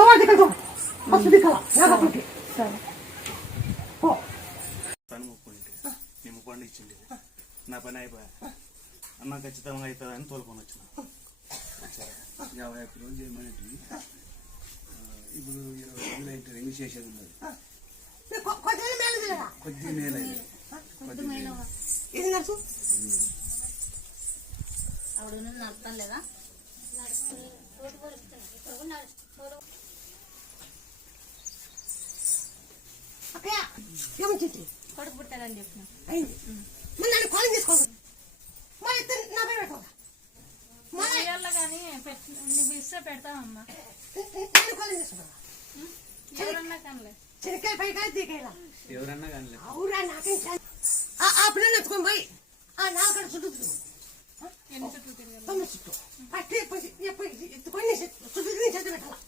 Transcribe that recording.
సవాల్ దిక్కలు బస్సు దిక్కల లేకపోతే పని ముక్కుంటే నీ ముక్కండి ఇచ్చింది నా పని అయిపోయా అన్న ఖచ్చితంగా అవుతుంది అని తోలుకొని వచ్చిన 51 రోజులు చేయమని ఇప్పుడు 20 రోజులు అయితే రింగ్ చేసేది ఉన్నది కొద్ది మేలు ఇది నడుచు నడతాం లేదా అక్కయ్య ఏమంచి కొడుకు పుట్టాలని చెప్పిన అయింది మరి నన్ను కాలింగ్ తీసుకోవాలి మరి నా పేరు పెట్టాలా కానీ నువ్వు ఇస్తే పెడతామమ్మా నేను కాలింగ్ తీసుకున్నా ఎవరన్నా కనలే చిరకాయ పైకాయ తీకాయలా ఎవరన్నా కానీ అవురా నాకేం ఆ పిల్లలు ఎత్తుకొని పోయి ఆ నాలుగు చుట్టూ ఎన్ని చుట్టూ తిరగాలి 9 చుట్టూ పట్టి ఎత్తుకొని చుట్టూ పెట్టాలా